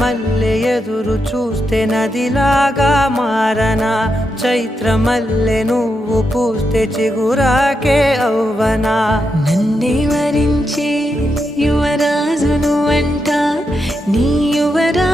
మల్లె ఎదురు చూస్తే నదిలాగా మారనా, చైత్ర మల్లె నువ్వు పూస్తే చిగురాకే అవ్వనా. నన్నే వరించే యువరాజును అంట నీ యువరా